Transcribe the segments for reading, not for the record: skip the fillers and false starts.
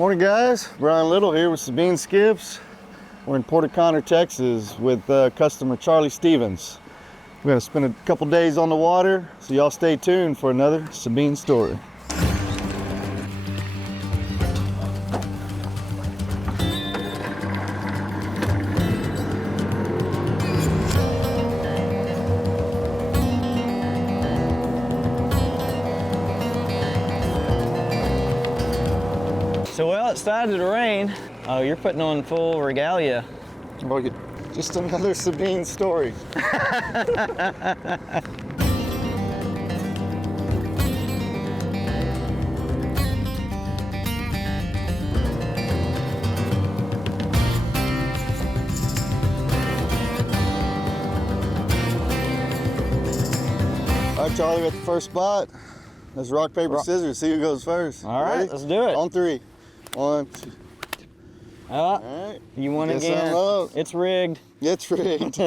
Morning guys, Brian Little here with Sabine Skiffs. We're in Port O'Connor, Texas with customer Charlie Stevens. We're gonna spend a couple days on the water, so y'all stay tuned for another Sabine story. So, well, it started to rain. Oh, you're putting on full regalia. Look at just another Sabine story. All right, Charlie, got the first spot. Let's rock, paper, scissors, see who goes first. All right, ready? Let's do it. On three. 1, 2. All right. You won again. It's rigged. It's rigged.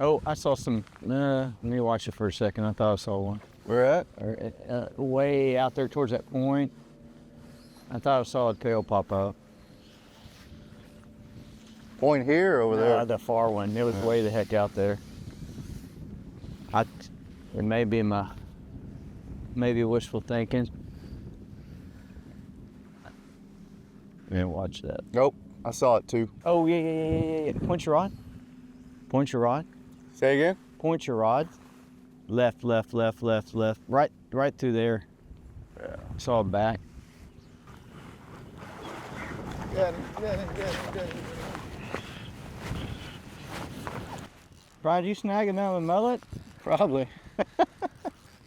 Oh, I saw some. Let me watch it for a second. I thought I saw one. Where at? Way out there towards that point. I thought I saw a tail pop up. Point here or over there? The far one. It was way the heck out there. It may be maybe wishful thinking. I didn't watch that. Nope, I saw it too. Oh, yeah. Point your rod. Point your rod. Say again? Point your rod. Left. Right through there. Yeah. Saw it back. Got it. Brian, you snagging that with mullet? Probably.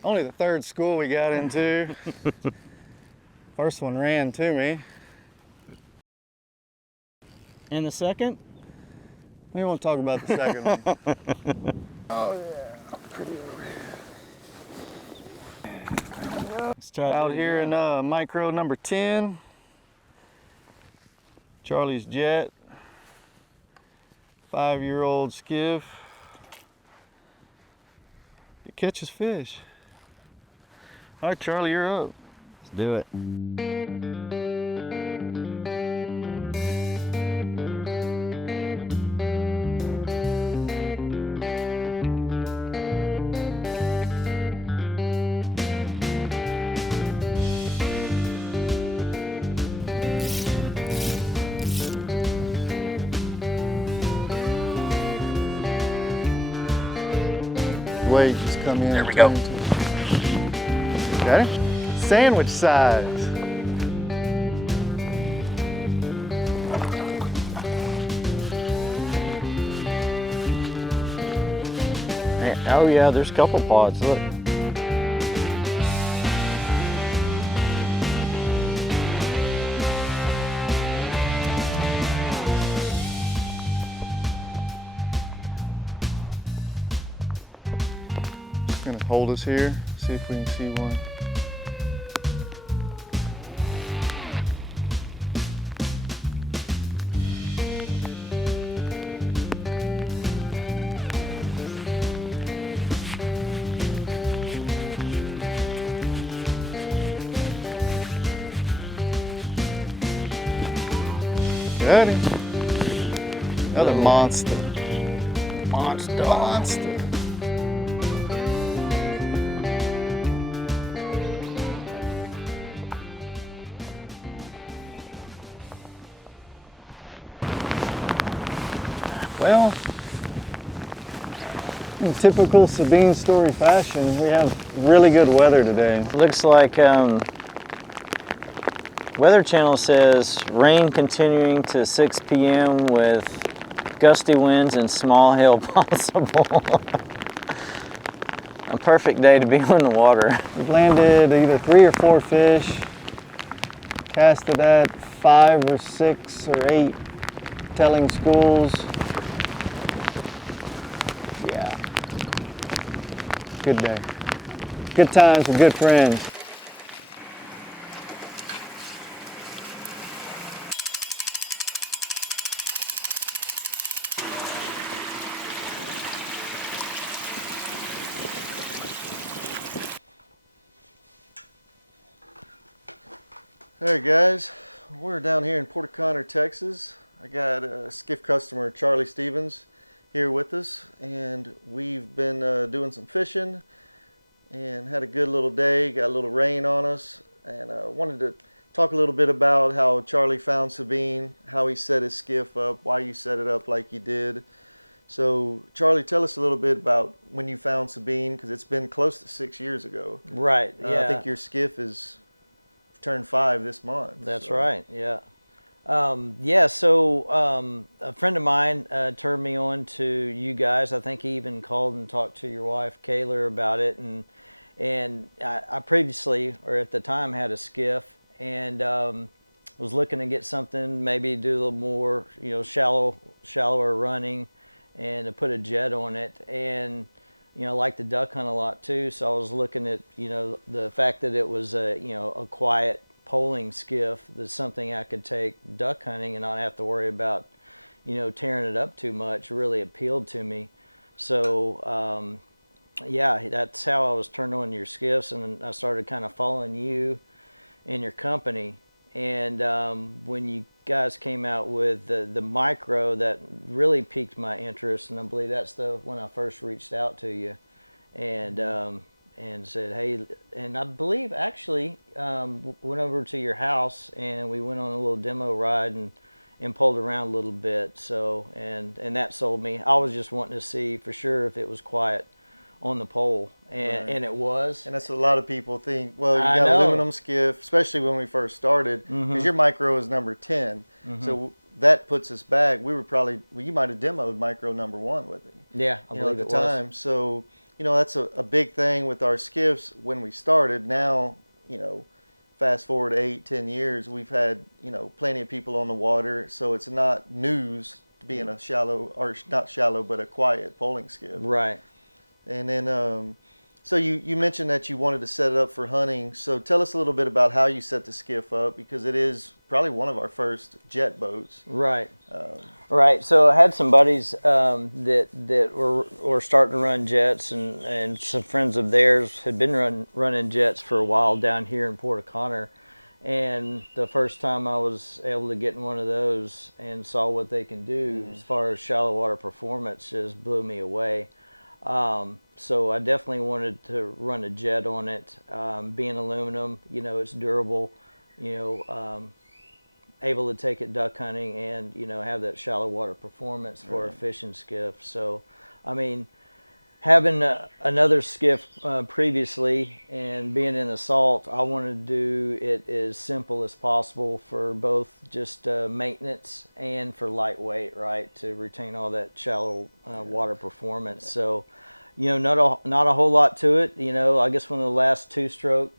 Only the third school we got into. First one ran to me. And the second? We won't talk about the second one. Oh yeah, pretty over. Let's try Out here in Micro number 10. Charlie's Jet. 5-year-old skiff. It catches fish. All right, Charlie, you're up. Let's do it. Wait, just come in. There we go. Got it? Sandwich size. Oh yeah, there's a couple pods, look. Just gonna hold us here, see if we can see one. Got him. Another monster. Monster. Well, in typical Sabine story fashion, we have really good weather today. Looks like Weather Channel says rain continuing to 6 p.m. with gusty winds and small hail possible. A perfect day to be on the water. We've landed either 3 or 4 fish, casted at 5 or 6 or 8 telling schools. Yeah, good day. Good times with good friends. All right, guys, We're down here in Port Connor, Texas. I got a skiff customer, Charlie Stevens, here with us, and we've been doing some fishing and had a good little day. Got a little rain on us, and wanted to talk a little bit about how Charlie found Sabine, how he set his skiff up, why you set it up like you did. So, Charlie, tell us a little bit about when you found Sabine, because it's been close to 6 years ago. Right. Yeah. I think your skiff is turned 5 this month. That's so. right. Yeah. Yeah. So a friend of mine turned me on to you guys. I think he even called and talked to your wife Kayla about it, and I previously, or at the time, had a skiff and was looking to get something, maybe do a little more, shallower running, and to put a jet on it. And I like to duck hunt a lot too, so I was looking at the fact that it was a quiet poling skiff. That's something I could take duck hunting and not have to worry about tearing it up too much. Really appealed to me. So yeah, that's how I was turned on to your skiffs, and I started kind of following you and your company. And when you guys came out with the micro, that really piqued my interest, and I believe that's the when I first reached out to you, and said, hey, and I believe actually went over to your house and we went on a little demo ride and pulled around a little bit. So and that sold me. I was just wanting to see for sure if it was quiet on the pole, and Right. and it was. And that's what a lot of people think. Well, you I got know. aluminum skiff, especially when we first started, because your micro is number 10. So that puts us back. We were probably, well, you might have demoed micro number 1 with it, Yeah, I believe at the it was. time. So, that's a big thing with our skiffs when we started. Now, fast forward 8, 10 years, we've had, plenty of people on the water. So it's not news to be in a shallow, or not shallow, but a quiet poling skiff. Right. And then, so you mentioned that you wanted to set it up for hunting. So tell us a little bit about how you set the skiff up, because it is probably one of our first jet boats. Right. Right. So I had some buddies that were starting to run jets, and some friends of theirs had been running jets for a while down here in Port Connor. And the first time I was able to get in one of those and saw what they can do as far as shallow water performance, just blew me away. So I definitely wanted to run a jet on it. Being aluminum, it's durable, able to take it duck hunting and, have that shallow water performance for a fishing skiff. So, I mean, having another skiff previously and being in the salt, I wanted to do it as simple as possible for both just maintenance and for lightweight, right, to retain all that shallow water performance. So, not a whole lot to it. I guess one of the last two-stroke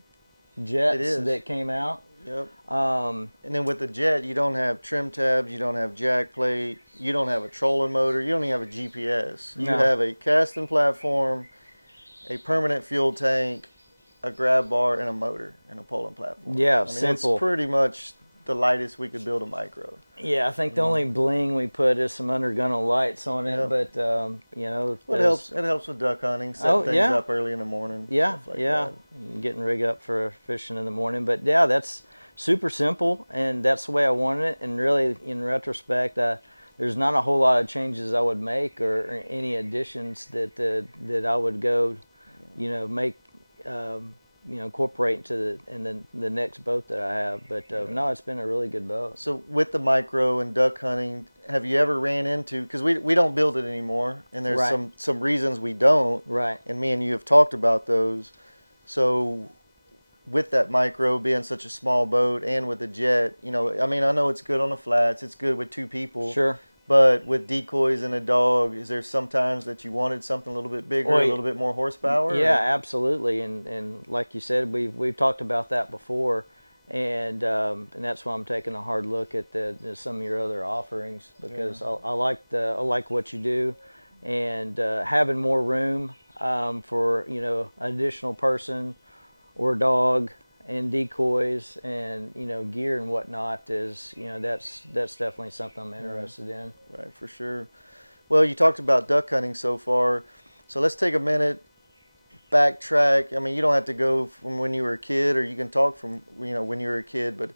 jets that came out. Yep. And then with the jet, you don't have trim tabs, you don't have jack plate, you don't have a trolling motor, you don't even have a GPS. You No. have a casting platform, a permanent fuel tank, a grab bar, and a motor and a poling platform. Yeah, I mean, simple. it's pretty much the lightest we could build a micro. Yeah, I think the only bling we put is some undergunnel lights on it, Yep. but Well, it helps. It helps with duck hunting, setting things up early in the morning. Yeah, stuff like yeah, getting rigged up for fishing in the morning. But yeah, that's super simple, and that's the way I wanted it. And really, in retrospect, there's not a whole lot of changes I would make or any additions that I would go, make. Incorporate into the next boat that I have. But no, it's been a really good boat. So with the micro and duck hunting, have you ever ran into, because we don't build it anymore, and there's Right. some reasons we don't, Right. and me and you have talked about those. So with that micro being such a small boat and with the jet, I mean, I know it's good on the flats, it's good with 2 people. Sure. But with decoys and a dog, is there sometimes that you wanted something a little bit bigger, Well, a little bit more horsepower? Yeah, or? absolutely. And like you said, we've talked about that before, and that's why I'm taking a hard look at some of your other offerings, because I like what you do, and having more room for an additional person or dog and decoys and gear and whatnot is that's definitely something I'm interested in. Right, for sure. Well, you talked about duck hunting so far, so let's take a minute, backtrack. I mean, you don't have to go from when you were a kid, or you can talk from when you were a kid, but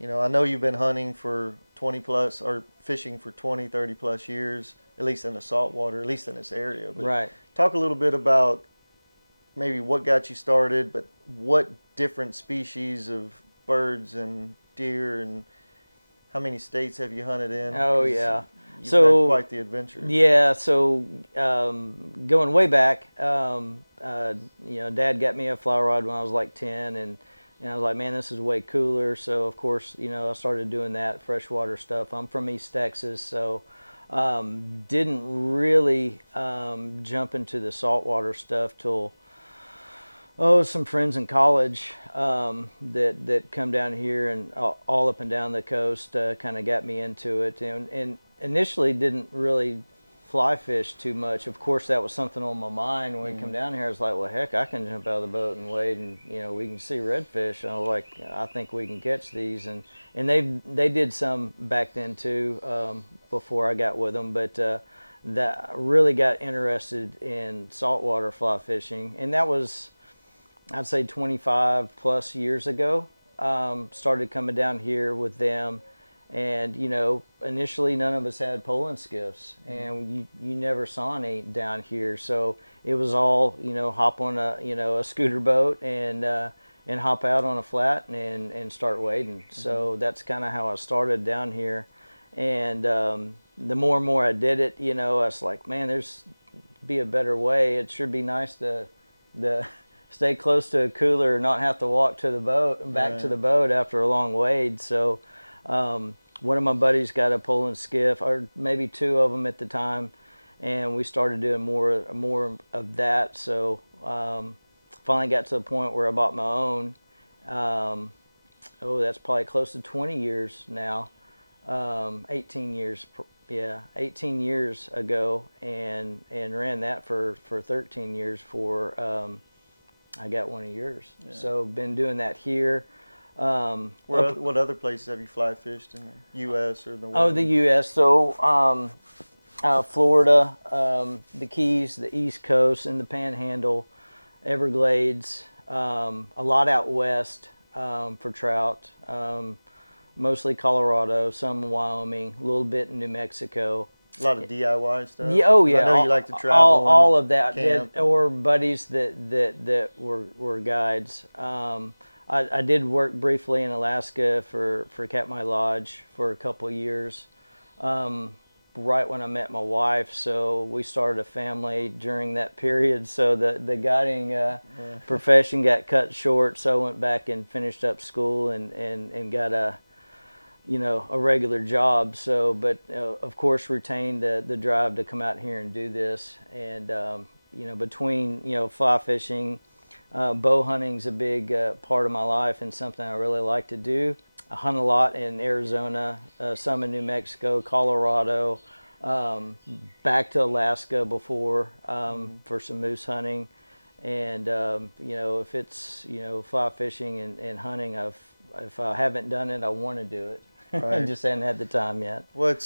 You know, I know you've been hunting for 20 plus, or fishing for 20, 30 plus years, at least in the saltwater, at least in this area. But Right. talk a little bit about maybe what got you started, but what different species of birds and deer, and how many states have you hunted in? Oh 'Cause yeah. you've had So quite the adventure. yeah, so going way back, Dad got me a fly rod when I was like 10, and I was like, man, this is way cooler. So of course, I started doing that freshwater stuff. I'm from East Texas, so didn't really jump into the saltwater stuff till some friends in college that come down here and all up and down the coast kind of got me into it, and initially didn't really fly fish too much. Of course, that was something on my mind when we come down here. I was like, well, heck, I can jump out of the boat and wade, and we can see redfish. And I was like, I think we can catch these, and they did some back then too, before I got with them, but. That really got interested in saltwater fly fishing, and that was, I'd say, 25 plus years ago. Started coming down here with them, and initially none of us had Poland skiffs, and you never saw any down here. So it was all hop on a scooter boat and hop out on a flat and start wading. So that's kind of how I started down here, and the more and more I did it, I was like, man, there's be a better way. It should be nice to stay close to a cooler and not have to walk to the boat and back to the boat after a long wade. So one of my buddies got a Poland skiff, or maybe two of them at the time, and we started doing more of that. So finally got to the point where I bought my own. That's probably close to 20 years now. 18 years, 18 years ago, and ran that for 13 years for I got one of yours. Yeah. So been doing that here. What other places have you fly fished in the U.S. or the world? Oh, the U.S. So Florida, the Keys, the East Coast, and the Panhandle, Everglades, a lot out west for trout, mostly Colorado, some in Wyoming, a little bit in New Mexico. A lot of DIY stuff. Yeah, oh yeah. I know you like to travel. All of that, or buddies that were guides. I did work briefly in Alaska for Katmai Lodge for a couple of years, right when I met my wife. So we started a family during that period. So the guiding profession got cut short. So I went back and finished up school and got a regular job. So, but of course retained the drive to come out here and do this. And between fly fishing, bow hunting's a big part of my life and something I really like to do. I hunt a lot in Arizona, some in New Mexico, Colorado, back to Alaska before for some moose hunting. And if it's fly fishing and hunting, if I haven't done it, I want to do it. Right. I just haven't had the time yet. Well,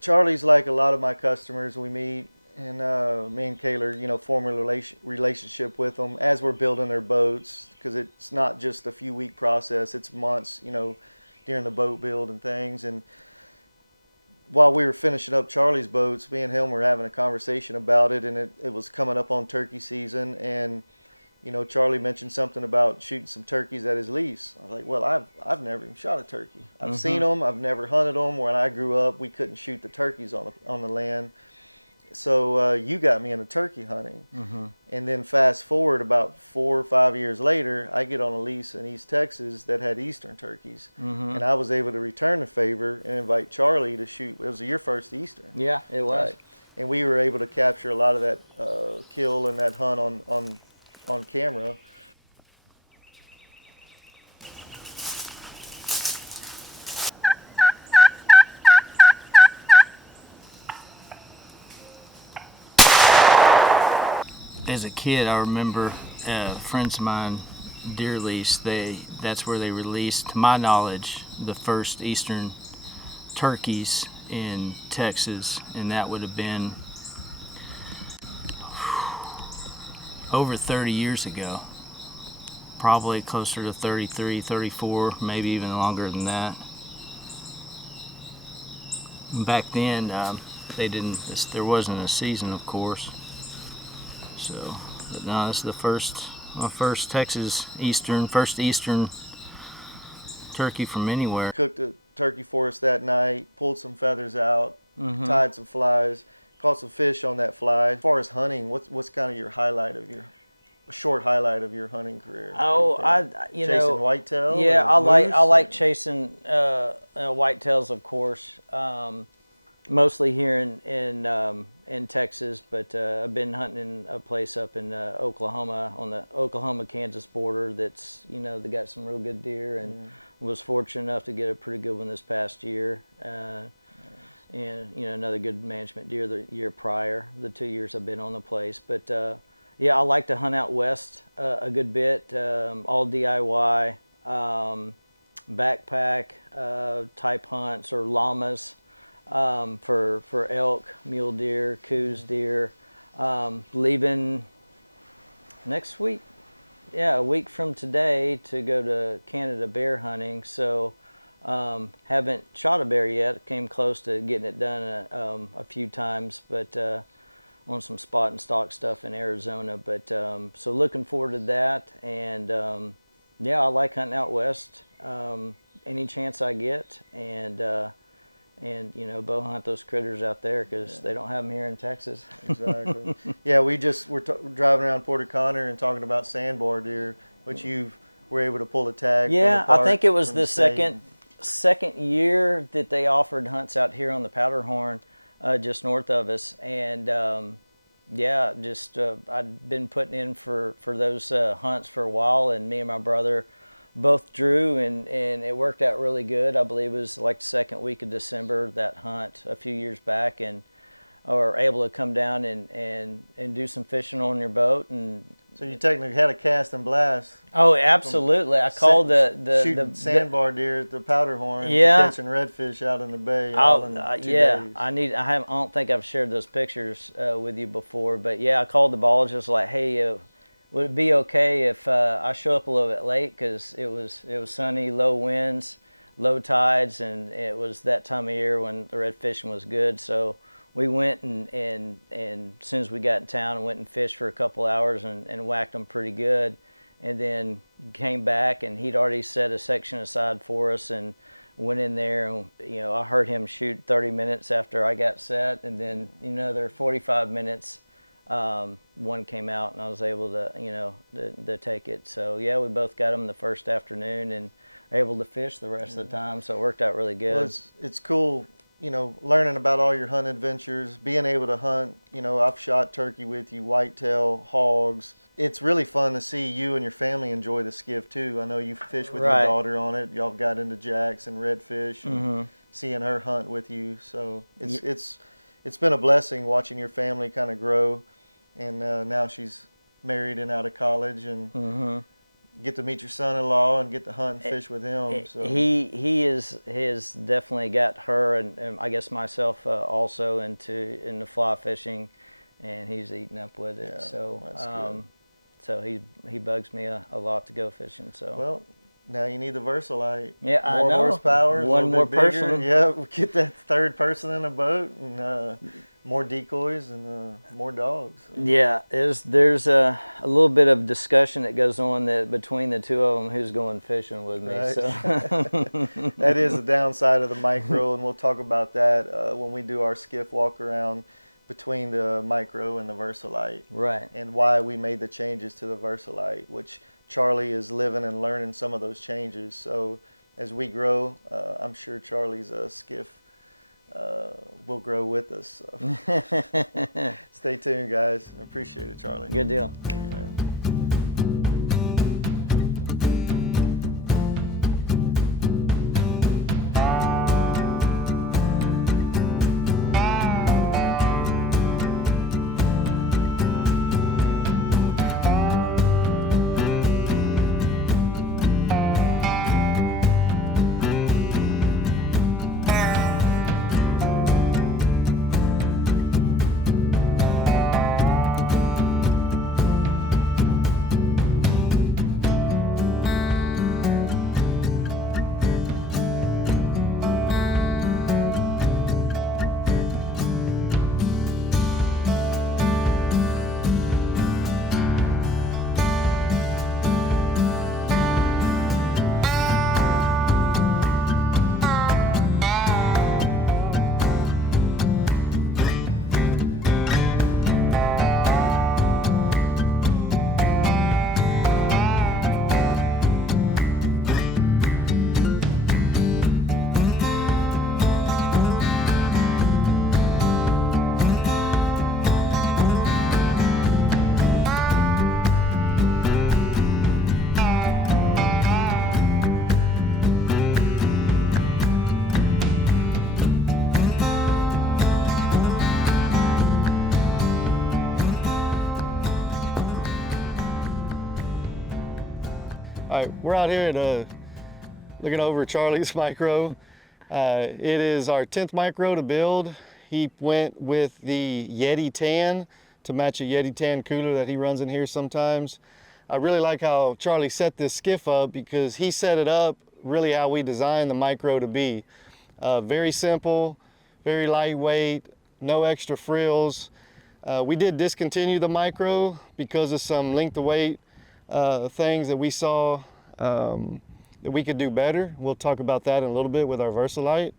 Charlie's like a lot of my customers we meet, and me and Kaylor, form a relationship with them as we're building their boats, because it's not just a few week process, it's months, during the boat build and things. And while we were finishing up Charlie's boats, me and him were having a conversation about it, and it was coming up on turkey season, and Charlie mentioned something about shooting some turkeys at his lease. I was like, well, I've never even shot a turkey. I've seen them. I've never hunted them. When I grew up, we couldn't shoot the turkeys on the land. So you got me into turkey hunting. And then fast forward about 4 or 5 years later, I get on a lease in East Texas that had Eastern turkeys. And I was able to return the favor and invite Charlie to shoot. It was your first Eastern. Yeah, it was. Right? And we were able to capture a lot of that kill and that hunt on camera. As a kid, I remember friends of mine, deer lease. That's where they released, to my knowledge, the first Eastern turkeys in Texas, and that would have been over 30 years ago, probably closer to 33, 34, maybe even longer than that. Back then, they didn't. There wasn't a season, of course. So, but no, this is my first Texas first Eastern turkey from anywhere. Cooked a turkey for us that night, pulled some feathers out, tied some flies, caught some fish on that fly. As far as hunting, what's kind of your short highlight of your hunting career? Oh, chasing whitetail. Yeah, or I moose? like chasing whitetails, of course. Mostly here in Texas, but I've been hunting in a place up in Oklahoma, on the Oklahoma-Kansas border. That's they got some real good deer, and was fortunate enough to get a pretty good one this past year. And another good management deer the year prior, the 2 years I've been on the place. But yeah, I like to hunt out west a good bit, all DIY, backpack type hunts or llamas. For elk, mule deer, coos deer. Leaving next week, a week from today to go to Canada bear hunting. So haven't shot a bear yet. Came close to getting it done a few times, but on some spot and stock stuff in Arizona. But so looking forward to that. And I like hunting out west any chance I get. And bow hunt those critters out there because they don't have them here in Texas. Exactly. Yeah, we're driving around Port O'Connor and talking about sandbar deer, which you were able to pull a tag. Yeah, from the I think it was from the state. second year that they offered hunts out here on the Powderhorn, just north of us, and I'd been putting in for those hunts for a while, and me and my brother both drew, and it worked out really good. I believe it was like the second week of December, that hunt a few years back, and were able to come down and do some fishing on your boat. And so you technically had a cast and blast. Oh, absolutely! I called shooting sandbar deer at the Powderhorn, Yeah. catching redfish out in the bay. All in 2 yeah, days. I don't think I've shared those pictures with you before, but yeah, I called the biologist like, hey, would it be okay if I show up a little bit late, because it was sunny, low winds, low tides, and it was that time of year when the red fishing was good. So we went and as soon as we got in town, went and fished for a couple hours and whacked them pretty good, and then came back, and he'd already set a section aside for us and went in there, and I heard him shoot 30 minutes after I got set, and then another 45 minutes. One came out, and I was able to take it. So yeah, we both got them the first afternoon and able to fish the rest of the time. So it worked out really good. Well, it's cool, learning about all your hunt adventures, being able to hunt. I've shot turkey with you, whitetail, hogs. It's really fun to see you and your family enjoy the skiff too. I know you fish with Right. your daughter on it. Y'all got into jacks and redfish, and seeing her hunt with you. So it's been a blessing watching your family kind of grow. And now she's married and out of college, and get to meet your son-in-law and get to hunt and fish with him. So He has definitely got her and I guess myself also into fly fishing, and he's eating up with it. Yeah, So that's good. so he bugs me a lot to go fishing. So well, now you need the Versalite. Yeah, I more know. horsepower, a One little more bit bigger. person. Yeah, we get that third person in a boat, and more decoys and more dogs. yeah, there's a little bit of discussion that goes on between the two of them who's going fishing with me. Right. So That is the downside of the Micro, and we'll talk about that when we do our skiff walk around between the Micro and the Versalite. Right. And why we made the changes to the Versalite, which Charlie is living and learning some of those changes. So as we grow, I'm sure Charlie's skiff will grow with us. So. Stay tuned, guys. I appreciate it, Charlie. Good deal. Thank you, man. All right, we're out here at looking over Charlie's Micro. It is our 10th Micro to build. He went with the Yeti Tan to match a Yeti Tan cooler that he runs in here sometimes. I really like how Charlie set this skiff up because he set it up really how we designed the Micro to be. Very simple, very lightweight, no extra frills. We did discontinue the Micro because of some length of weight things that we saw that we could do better. We'll talk about that in a little bit with our Versalite.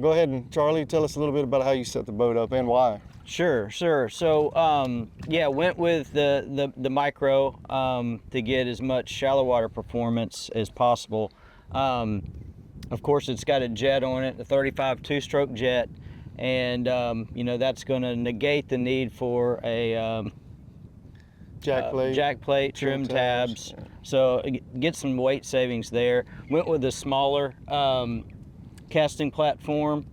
Go ahead and Charlie, tell us a little bit about how you set the boat up and why. Sure. So yeah, went with the Micro to get as much shallow water performance as possible. Of course, it's got a jet on it, a 35 two-stroke jet, and you know, that's going to negate the need for a jack plate, trim tabs. Yeah. So get some weight savings there. Went with a smaller casting platform.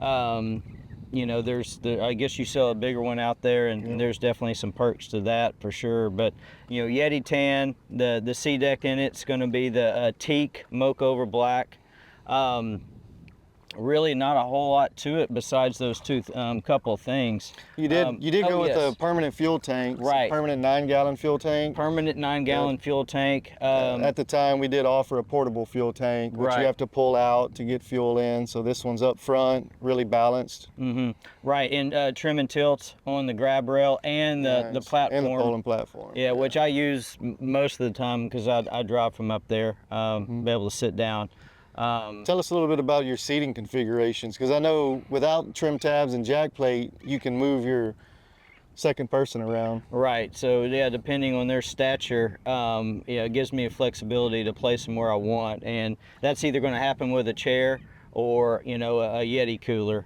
You know, I guess you sell a bigger one out there, and there's definitely some perks to that for sure. But you know, Yeti Tan, the sea deck in it's going to be the teak mocha over black. Really not a whole lot to it besides those two couple of things. You did go with a permanent fuel tank, right? Permanent 9-gallon fuel tank. Permanent 9-gallon fuel tank. At the time, we did offer a portable fuel tank, which you have to pull out to get fuel in. So this one's up front, really balanced. Right, and trim and tilt on the grab rail and the platform. And the polling platform. Yeah, which I use most of the time because I drive from up there, be able to sit down. Tell us a little bit about your seating configurations, because I know without trim tabs and jack plate, you can move your second person around. Right, so yeah, depending on their stature, yeah, it gives me a flexibility to place them where I want, and that's either going to happen with a chair or, you know, a Yeti cooler,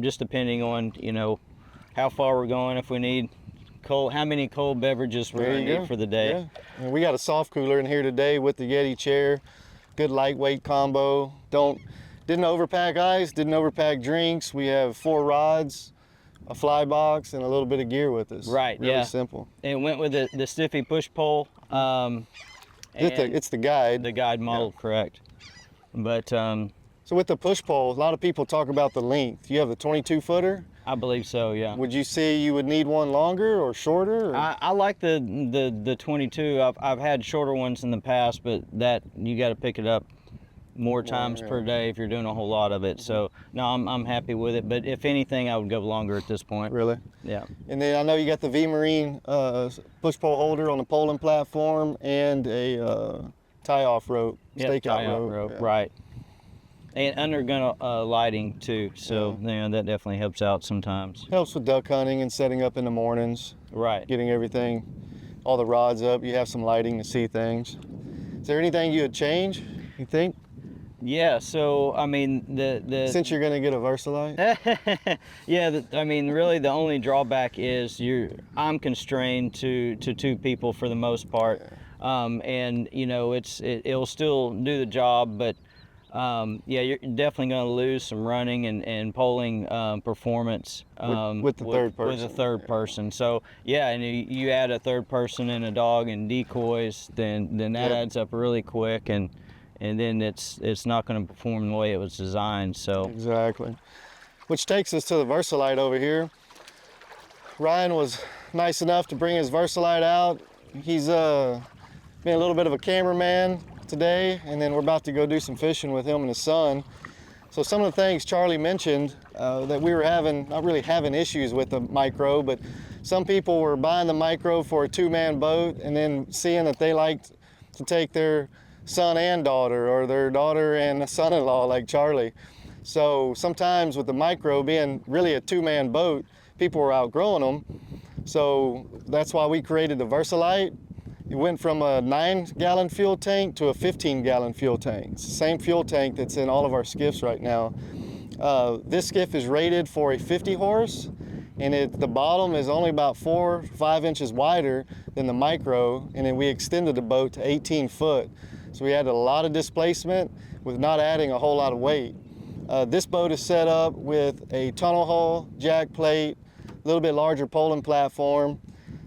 just depending on, you know, how far we're going, if we need cold, how many cold beverages we're going to need for the day. Yeah. And we got a soft cooler in here today with the Yeti chair. Good lightweight combo. Didn't overpack ice, didn't overpack drinks. We have 4 rods, a fly box, and a little bit of gear with us. Right, really yeah. Simple. And went with the Stiffy push pole. It's the guide. The guide model, correct. But so with the push pole, a lot of people talk about the length. You have the 22-footer. I believe so, yeah. Would you say you would need one longer or shorter? Or? I like the 22. I've had shorter ones in the past, but that you got to pick it up more times per day if you're doing a whole lot of it. So no, I'm happy with it. But if anything, I would go longer at this point. Really? Yeah. And then I know you got the V-Marine push pole holder on the polling platform and a tie-off rope, stakeout rope. Yeah. Right. And undergun lighting too, so you know, that definitely helps out sometimes. Helps with duck hunting and setting up in the mornings. Right. Getting everything, all the rods up. You have some lighting to see things. Is there anything you would change, you think? Yeah, so I mean since you're going to get a Versalite? Yeah, I mean really the only drawback is I'm constrained to 2 people for the most part, and you know it'll still do the job, but yeah, you're definitely going to lose some running and polling performance with the third person. With a third person. So yeah, and you add a third person and a dog and decoys, then that adds up really quick, and then it's not going to perform the way it was designed. So exactly. Which takes us to the Versalite over here. Ryan was nice enough to bring his Versalite out. He's been a little bit of a cameraman today, and then we're about to go do some fishing with him and his son. So some of the things Charlie mentioned that we were not really having issues with the Micro, but some people were buying the Micro for a 2-man boat and then seeing that they liked to take their son and daughter, or their daughter and son-in-law like Charlie. So sometimes with the Micro being really a 2-man boat, people were outgrowing them. So that's why we created the Versalite. It went from a 9-gallon fuel tank to a 15-gallon fuel tank. It's the same fuel tank that's in all of our skiffs right now. This skiff is rated for a 50 horse, and the bottom is only about 4 or 5 inches wider than the Micro, and then we extended the boat to 18 foot. So we had a lot of displacement with not adding a whole lot of weight. This boat is set up with a tunnel hull, jack plate, a little bit larger polling platform.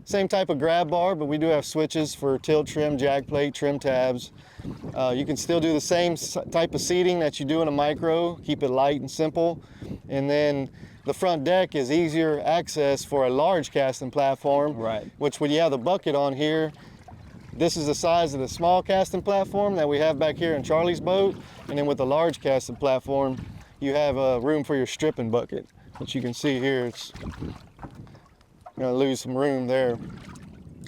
Same type of grab bar, but we do have switches for tilt trim, jack plate, trim tabs. You can still do the same type of seating that you do in a micro, keep it light and simple. And then the front deck is easier access for a large casting platform, Right. which when you have the bucket on here, this is the size of the small casting platform that we have back here in Charlie's boat. And then with the large casting platform, you have room for your stripping bucket, which you can see here. It's going to lose some room there.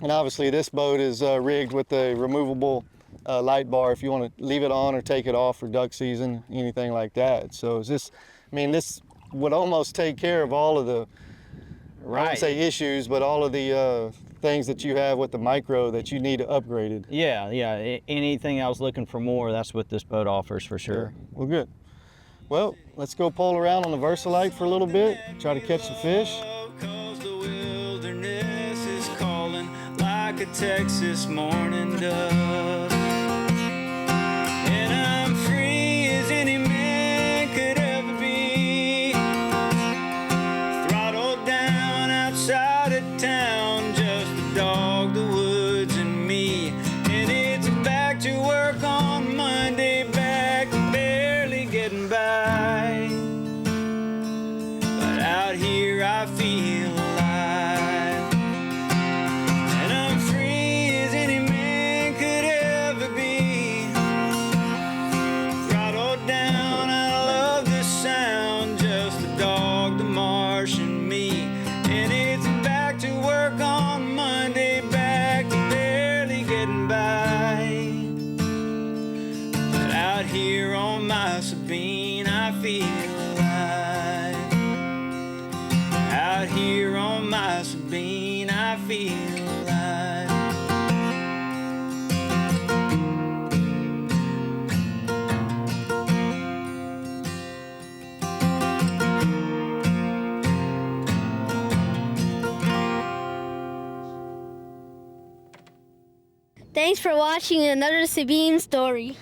And obviously this boat is rigged with a removable light bar if you want to leave it on or take it off for duck season, anything like that. So it's just, I mean, this would almost take care of all of the, I wouldn't say issues, but all of the things that you have with the micro that you need to upgrade it. Yeah, yeah. Anything I was looking for more, that's what this boat offers for sure. Yeah. Well, good. Well, let's go pole around on the Versalite for a little bit, try to catch some fish. Like a Texas morning dove, and I'm free as any man could ever be, throttled down outside of town, just the dog, the woods, and me. And it's back to work on Monday, back to barely getting by, but out here I feel alive. Here on my Sabine, I feel alive. Out here on my Sabine, I feel alive. Thanks for watching another Sabine story.